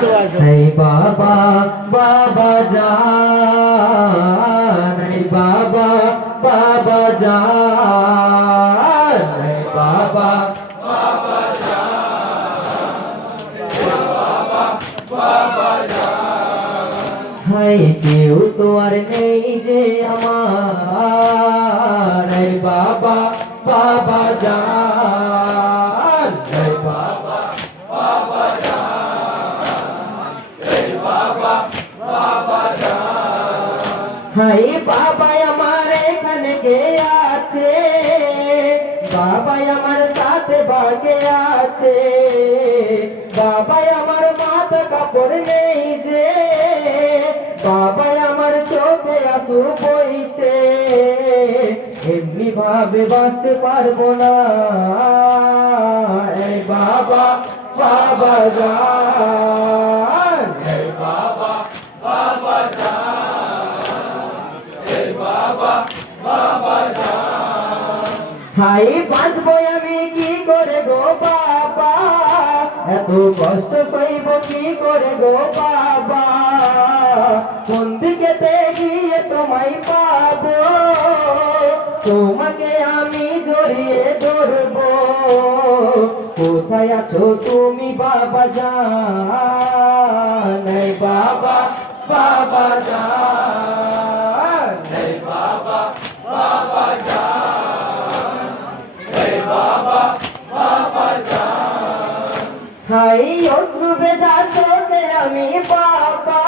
hey Baba, Baba Jaan, hey Baba, Baba Jaan, hey Baba, Baba Jaan, hey Baba, Baba Jaan, hey কেউ তো আর নেই যে আমার, hey Baba, Baba Jaan, hey Baba, Baba Jaan, hey Baba, Baba Jaan, hey Baba আমার এখানে কে আছে, বাবা আমার সাথে বাগে আছে, বাবা আমার মাথা কাপড় নেই যে, বাবা আমার চোখে আঁসু বইছে, এমনি ভাবে বাঁচতে পারবো না, এই বাবা, বাবা জান, এই বাবা, বাবা জান, এই বাবা, বাবা জান, হাই বাঁচবো আমি কি করে গো বাবা, এত কষ্ট সইব কি করে গো বাবা, কোন দিকেতে গিয়ে তোমায় পাবো, তোমাকে আমি জড়িয়ে ধরবো, কোথায় আছো তুমি বাবা জান, এই বাবা, বাবা জান, এই বাবা, বাবা জান, এই বাবা, বাবা জান, হাই অশ্রু ভেজা চোখে আমি বাবা,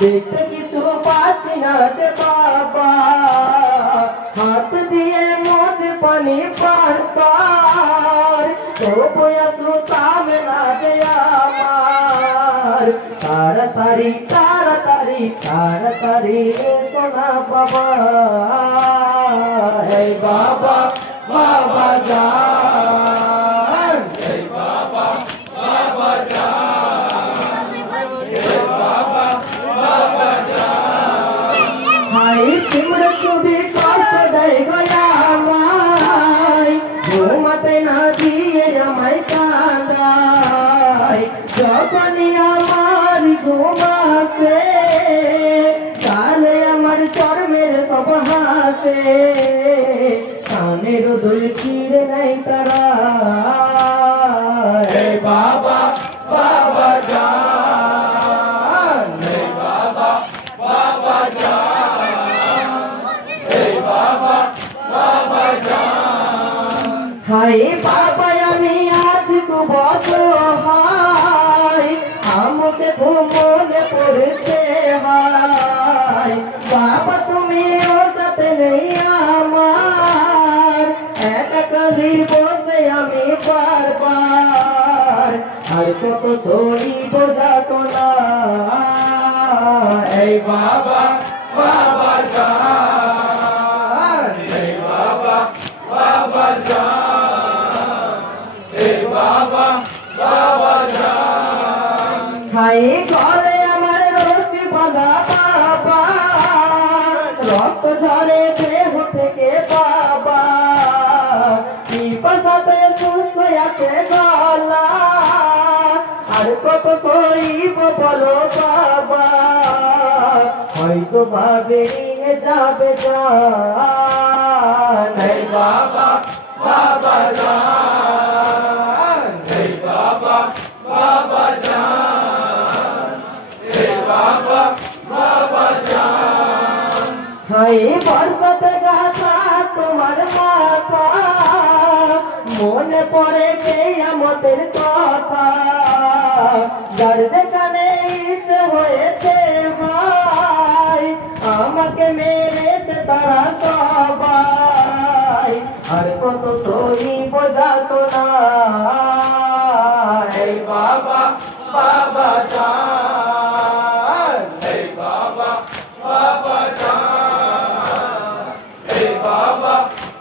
দেখতে কিছু পাচ্ছি না যে বাবা, হাত দিয়ে মধ্যে পানি পার পার, তবু অশ্রু থামে না যে আমার, তাড়াতাড়ি তাড়াতাড়ি তাড়াতাড়ি সোনা বাবা, এই বাবা, বাবা জান, এই বাবা, বাবা জান, এই বাবা, বাবা জান, হাই তোমরা খুবই কষ্ট দেয় গো আমায়, ঘুমাতে না দিয়ে আমায় কাঁদায়, যখনই আমার ঘুম আসে, তাহলে আমার চর্মের সব হাসে, কানের দুল ছিঁড়ে নেয় তারা, এই বাবা, বাবা জান, এই বাবা, বাবা জান, এই বাবা, বাবা জান, হাই বাবা আমি আজ খুব অসহায়, আমাকে ঘুমোলে পড়তে হয়, বাবা তুমি ও সাথে নেই আমার, একা কাঁদি বসে আমি বারবার, আর কত তোরি বোঝাতো না, এই বাবা, বাবা জান, এই বাবা, বাবা জান, এই বাবা, বাবা জান, হাই ঘরে আমার রশি বাঁধা বাবা, রক্ত ঝরে দেহ থেকে বাবা, পিপাসাতে সুস্থ আছে গলা, আর কত সইব বলো বাবা, হয়তো ভাবে নিয়ে যাবে জান, এই বাবা, বাবা জান, এই বাবা, বাবা জান, এই বাবা, বাবা জান, হাই বরসাতে গাছা তোমার মাথা, মনে পড়ে কিয়ামতের কথা, যার যেখানে ইচ্ছে হয়েছে ভাই, আমাকে মেরেছে তারা সবাই, আর কত সহি বোঝাতো না, এই বাবা, বাবা জান, এই বাবা, বাবা জান, এই বাবা,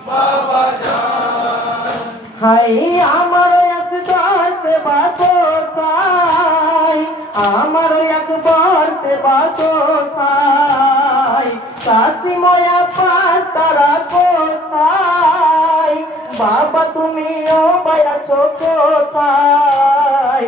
বাবা জান, হাই আমার একবার সেবা কোথায়, আমার একবার সেবা কোথায়, কাশিময়া পাশ তারা কোথায়, বাবা তুমিও বায়াছো কোথায়,